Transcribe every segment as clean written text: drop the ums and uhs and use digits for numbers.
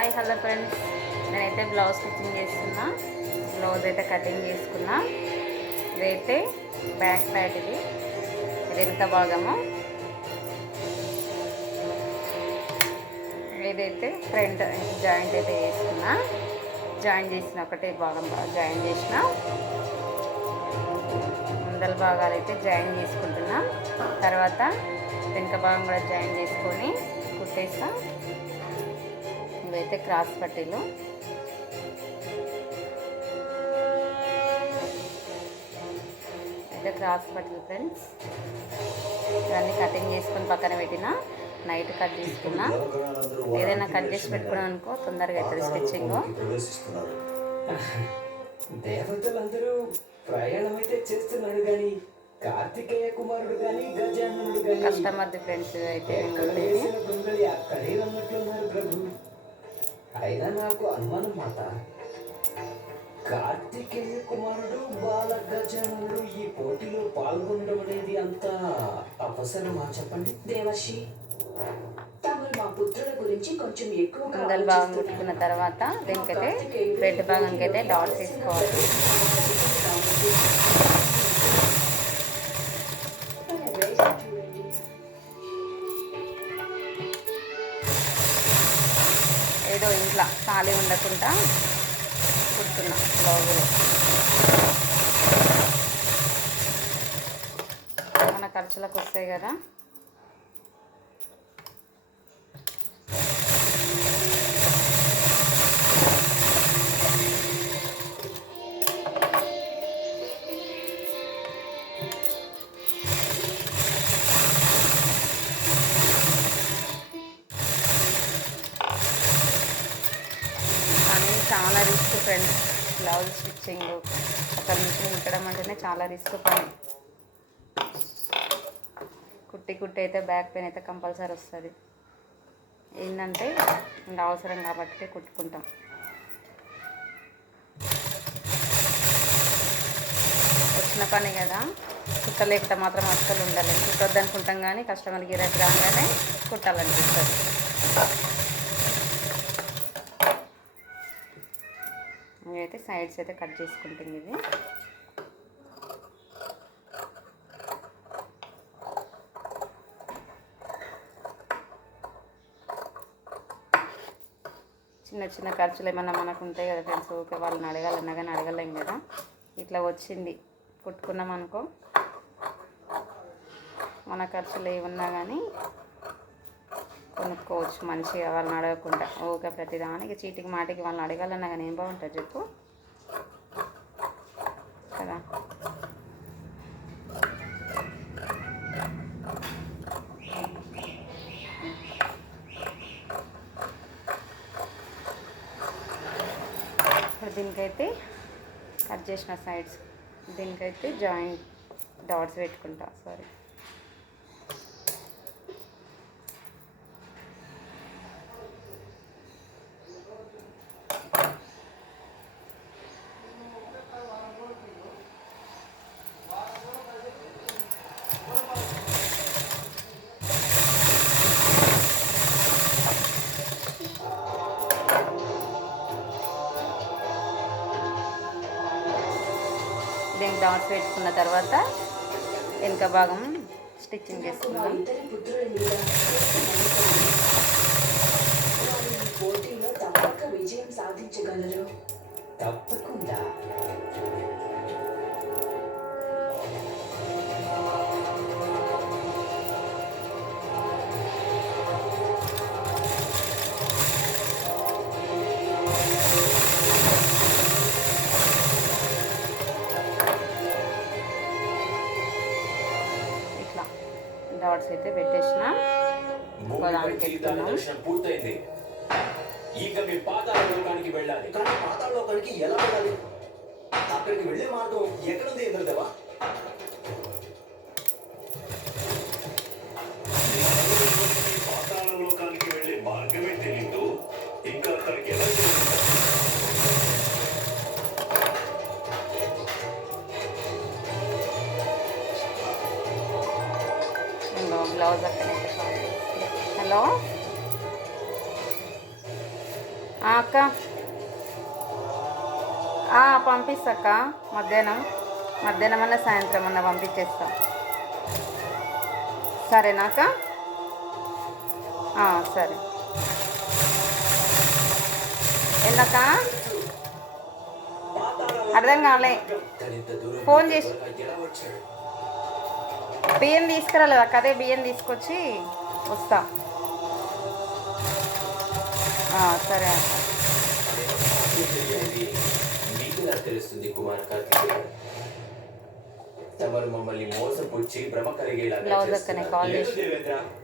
Hi hello friends, నేనైతే blouse stitching చేస్తున్నా. Blouse అయితే కటింగ్ చేసుకున్నా. ఇదైతే బ్యాక్ సైడ్, ఇది వెనుక భాగము. ఇదైతే ఫ్రంట్ జాయింట్ అయితే చేసుకున్నా. జాయిన్ చేసిన ఒకటే భాగం జాయిన్ చేసిన. ముందల భాగాలు అయితే జాయిన్ చేసుకుంటున్నా. తర్వాత వెనుక భాగం కూడా జాయిన్ చేసుకొని కుట్టేస్తా. ఇవైతే క్రాస్ పట్టీలు. అయితే క్రాస్ పట్టీలు ఫ్రెండ్స్, ఇవన్నీ కటింగ్ చేసుకొని పక్కన పెట్టిన. నైట్ కట్ చేసుకున్నా. ఏదైనా కట్ చేసి పెట్టుకున్నాం అనుకో తొందరగా అవుతుంది స్టిచ్చింగ్. దేవతలందరూ ప్రయాణం అయితే చేస్తున్నాడు కానీ కార్తికేయ కుమారుడు కానీ గజాననుడు కానీ కస్టమర్ ఫ్రెండ్స్ అయితే అక్కడే ఉన్నట్లున్నారు ప్రభు. అయినా నాకు అనుమానం మాట, కార్తికేయ కుమారుడు బాల గజాననుడు ఈ పోటీలో పాల్గొనడం అనేది అంత అవసరమా చెప్పండి దేవర్షి. తమరు మా పుత్రుల గురించి కొంచెం ఎక్కువగా ముందల భాగం కుట్టుకున్న తర్వాత దీనికైతే ఫ్రంట్ భాగానికి అయితే డాట్స్ తీసుకోవాలి. ఏదో ఇంట్లో ఖాళీ ఉండకుండా కుడుతున్నా బ్లౌజులు. మన ఖర్చులకు వస్తాయి కదా. చాలా రిస్క్ ఫ్రెండ్స్ బ్లౌజ్ స్టిచ్చింగ్. అక్కడ నుంచి కుట్టడం అంటేనే చాలా రిస్క్ పని. కుట్టి అయితే బ్యాక్ పెయిన్ అయితే కంపల్సరీ వస్తుంది. ఏంటంటే ఇంకా అవసరం కాబట్టి కుట్టుకుంటాం. వచ్చిన పని కదా, కుట్టలేకపోతే మాత్రం అస్సలు ఉండాలి. కుట్టొద్దు అనుకుంటాం కానీ కస్టమర్కి గిరాకీ రాగానే కుట్టాలనిపిస్తుంది. ఇవైతే సైడ్స్ అయితే కట్ చేసుకుంటుంది. ఇది చిన్న చిన్న ఖర్చులు ఏమన్నా మనకు ఉంటాయి కదా ఫ్రెండ్స్. ఓకే, వాళ్ళని అడగాలన్నా కానీ అడగలేం కదా. ఇట్లా వచ్చింది కుట్టుకున్నాం అనుకో, మన ఖర్చులు ఏమన్నా కానీ కొనుక్కోవచ్చు మంచిగా వాళ్ళని అడగకుండా. ఓకే, ప్రతిదానికి చీటికి మాటికి వాళ్ళని అడగాలన్నా కానీ ఏం బాగుంటుంది చెప్పు కదా. ఇప్పుడు దీనికైతే కట్ చేసిన సైడ్స్ దీనికైతే జాయింట్ డాట్స్ పెట్టుకుంటా. సారీ, దీనికి డాట్స్ పెట్టుకున్న తర్వాత వెనుక భాగం స్టిచ్చింగ్ చేసుకుందాం. పోటీలో తప్పక విజయం సాధించగలరు. తప్పకుండా. డాట్స్ అయితే పెట్టేసిన. పూర్తయింది. ఇక మీ పాతాళ లోకానికి వెళ్ళాలి. కానీ పాతాళ లోకానికి ఎలా వెళ్ళాలి? అక్కడికి వెళ్ళే మార్గం ఎక్కడుంది ఇంద్రదేవా? పాతాళ లోకానికి వెళ్ళే మార్గమే తెలీదు, ఇంకా అక్కడికి ఎలా బ్లౌజ్ అక్కడైతే. హలో, అక్క పంపిస్తాక్క. మధ్యాహ్నం అన్న సాయంత్రం అన్న పంపించేస్తా. సరేనా అక్క? సరే. ఏందక్క? అర్థం కాలే. ఫోన్ చేసి బియ్యం తీసుకురాలేదు అక్క. అదే బియ్యం తీసుకొచ్చి వస్తా. సరే అక్క. తెలుస్తుంది కుమార్ కార్తికేయ, తమరు మమ్మల్ని మోసపుచ్చి భ్రమ కలిగేలా బ్లౌజ్ అక్కనే కాల్ చేసి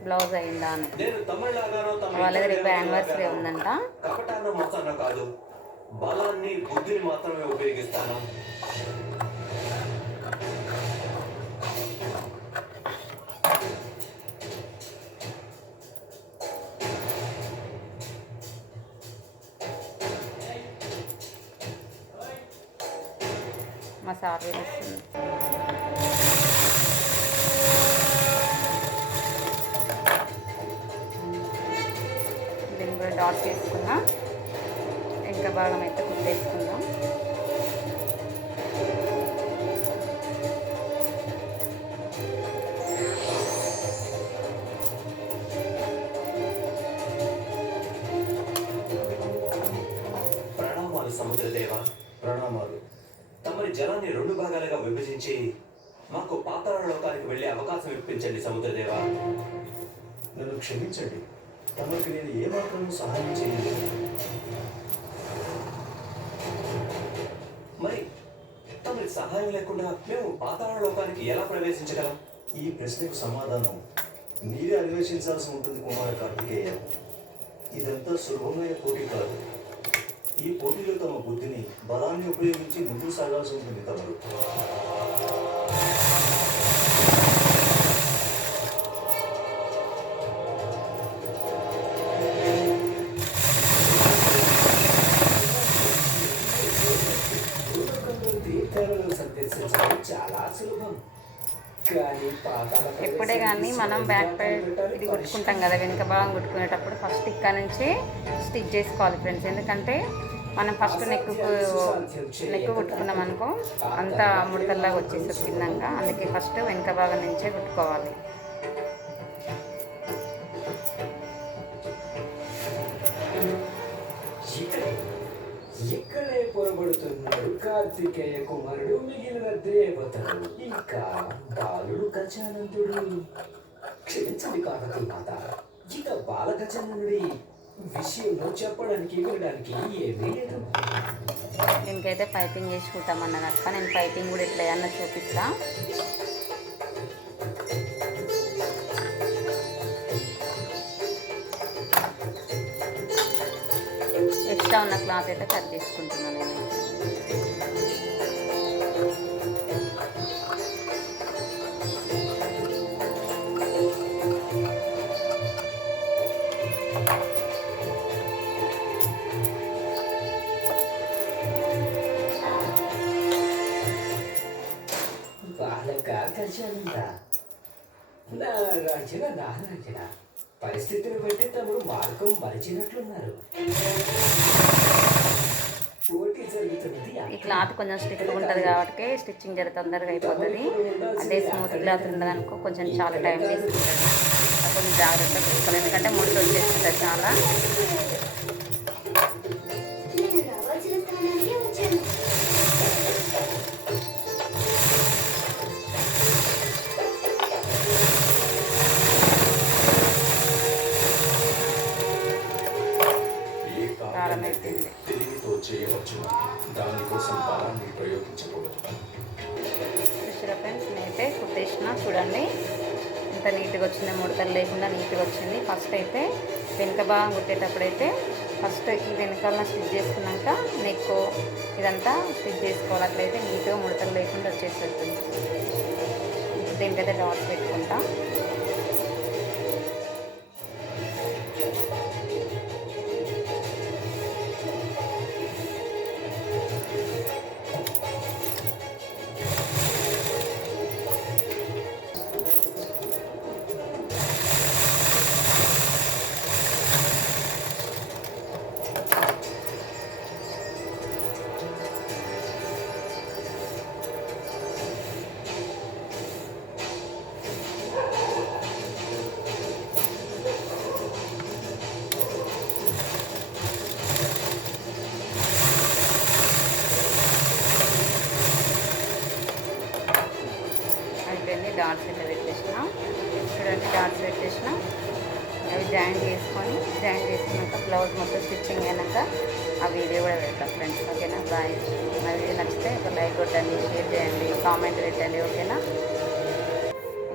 బ్లౌజ్ అయిందా అని. నేను తమిళలాగానో వాళ్ళది రేపు యానివర్సరీ ఉందంట. కపటాన్న మోసాన్న కాదు, బలాన్ని బుద్ధిని మాత్రమే ఉపయోగిస్తాను. మా సార్ తెలుస్తుంది. దీన్ని కూడా డాట్ చేసుకున్నా. ఇంకా భాగం అయితే కుట్టేసుకుందాం. ప్రణామాలు సముద్రదేవ, ప్రణామాలు. తమరి జలాన్ని 2 భాగాలుగా విభజించి మాకు పాతాళ లోకానికి వెళ్ళే అవకాశం ఇప్పించండి సముద్రదేవ. నన్ను క్షమించండి, తమకు నేను ఏమాత్రం సహాయం చేయలేదు. మరి తమరి సహాయం లేకుండా మేము పాతాళ లోకానికి ఎలా ప్రవేశించగలం? ఈ ప్రశ్నకు సమాధానం మీరే అన్వేషించాల్సి ఉంటుంది కుమార కార్తికేయ. ఇదంతా సులభమైన పోటీ కాదు. ఈ పోటీలో తమ బుద్ధిని, బలాన్ని ఉపయోగించి ముందుకు సాగాల్సి ఉంటుంది తమరు. చాలా సులభం. ఎప్పుడే కానీ మనం బ్యాక్ సైడ్ ఇది కుట్టుకుంటాం కదా, వెనుక భాగం కుట్టుకునేటప్పుడు ఫస్ట్ ఇక్కడ నుంచి స్టిచ్ చేసుకోవాలి ఫ్రెండ్స్. ఎందుకంటే మనం ఫస్ట్ నెక్ కుట్టుకున్నాం అనుకో అంతా ముడతల్లాగా వచ్చేసి కిందంగా. అందుకే ఫస్ట్ వెనుక భాగం నుంచే కుట్టుకోవాలి. ఇక్కడే పొరబడుతున్నాడు కార్తికేయ కుమారుడు, మిగిలిన దేవతలు, ఇంకా బాలుడు గజానందుడు. క్షమించండి కాకతీ మాత, ఇక బాల గజానందుడి విషయంలో చెప్పడానికి వినడానికి ఏమీ లేదు. దీనికైతే పైపింగ్ చేసి కుట్టామన్నది అక్క. నేను పైపింగ్ కూడా ఎట్లా అన్న చూపిస్తా. ఎక్స్ట్రా ఉన్న క్లాత్ అయితే కట్ చేసుకుంటున్నాను నేను. బాలక గజానంద, నారాజన పరిస్థితిని బట్టి తమరు మార్గం మరిచినట్లున్నారు. పోటీ జరుగుతున్నది. ఈ క్లాత్ కొంచెం స్టిక్ ఉంటుంది కాబట్టి స్టిచ్చింగ్ జర తొందరగా అయిపోతుంది. అదే స్మూత్ క్లాత్ ఉండదు అనుకో కొంచెం చాలా టైం తీసుకుంటుంది. కొంచెం జాగ్రత్తగా చూసుకోవాలి, ఎందుకంటే ముడత వచ్చేస్తుంటుంది చాలా. తెలివితో చేయవచ్చు, దానికోసం బలాన్ని ప్రయోగించకూడదు. చూసారా ఫ్రెండ్స్, నేనైతే కుట్టేసిన చూడండి ఎంత నీట్గా వచ్చింది. ముడతలు లేకుండా నీట్గా వచ్చింది. ఫస్ట్ అయితే వెనుక భాగం కుట్టేటప్పుడు అయితే ఫస్ట్ ఈ వెనకాల స్టిచ్ చేసుకున్నాక నెక్ ఇదంతా స్టిచ్ చేసుకోవాలి. అట్లయితే నీట్గా ముడతలు లేకుండా వచ్చేస్తుంది. దీనికైతే డాట్స్ పెట్టుకుంటా. డాట్స్ అయితే పెట్టేసిన. చూడండి డాట్స్ పెట్టేసిన. అవి జాయింట్ చేసుకున్నాక బ్లౌజ్ మొత్తం స్టిచ్చింగ్ అయినాక ఆ వీడియో కూడా పెడతాం ఫ్రెండ్స్. ఓకేనా, బాయ్. నా వీడియో నచ్చితే ఒక లైక్ కొట్టండి, షేర్ చేయండి, కామెంట్ పెట్టండి. ఓకేనా,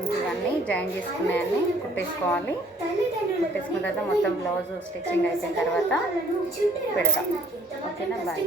ఇంక ఇవన్నీ జాయిన్ చేసుకున్నాయన్నీ కుట్టేసుకోవాలి. కుట్టేసుకున్న తర్వాత మొత్తం బ్లౌజ్ స్టిచ్చింగ్ అయిపోయిన తర్వాత పెడతాం. ఓకేనా, బాయ్.